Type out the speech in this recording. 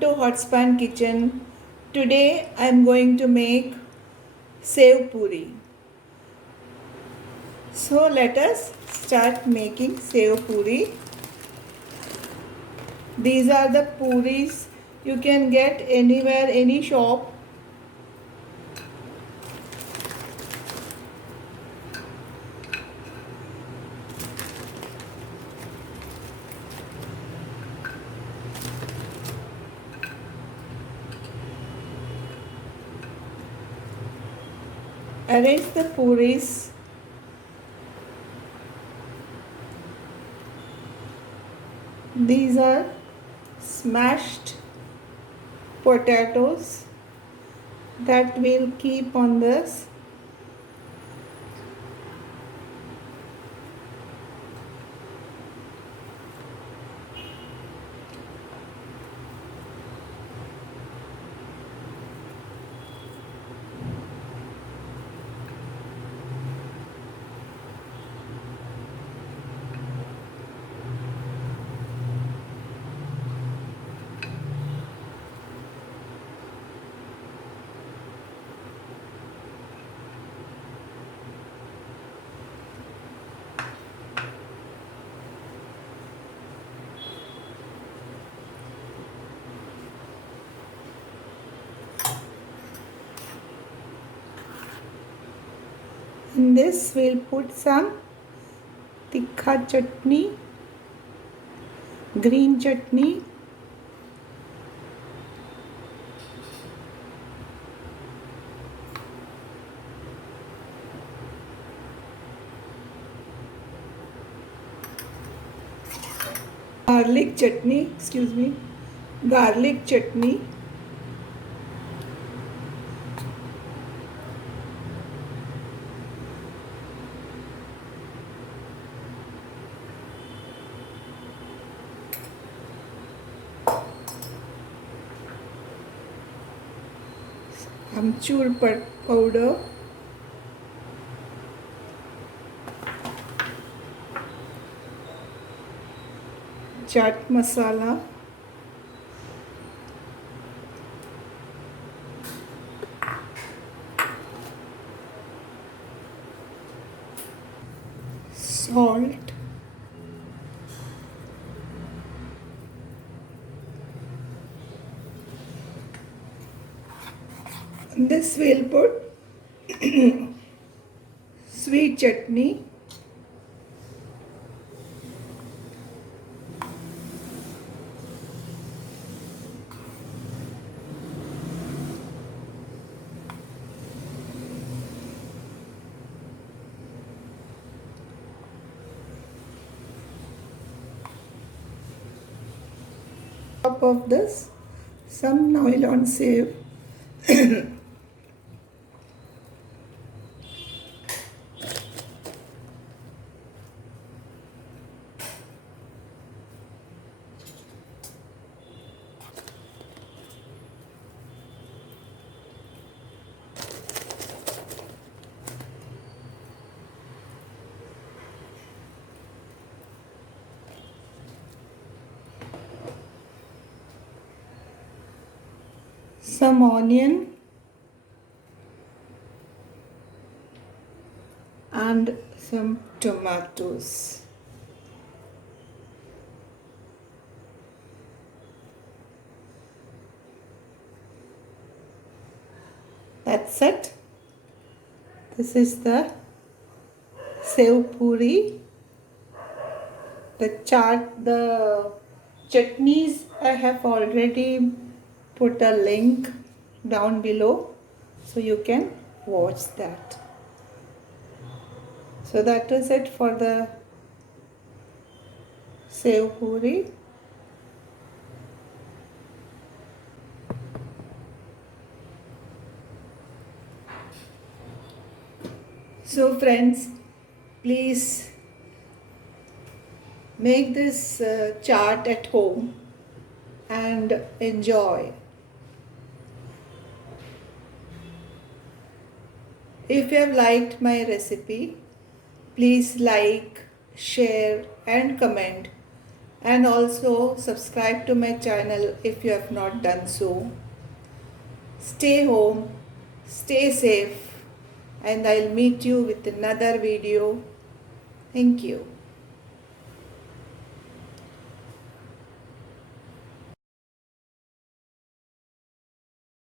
Welcome to Hotspan Kitchen. Today I am going to make SEV Puri. So let us start making SEV Puri. These are the puris you can get anywhere, any shop. Arrange the puris. These are smashed potatoes that we'll keep on this. In this we'll put some tikha chutney, green chutney, garlic chutney, amchur powder, chaat masala, salt, this we'll put sweet chutney, top of this some nylon sieve. Some onion and some tomatoes. That's it. This is the SEV Puri. The chutneys I have already put a link down below so you can watch that. So that is it for the SEV Puri. So friends, please make this chaat at home and enjoy. If you have liked my recipe, please like, share and comment, and also subscribe to my channel if you have not done so. Stay home, stay safe, and I'll meet you with another video. Thank you.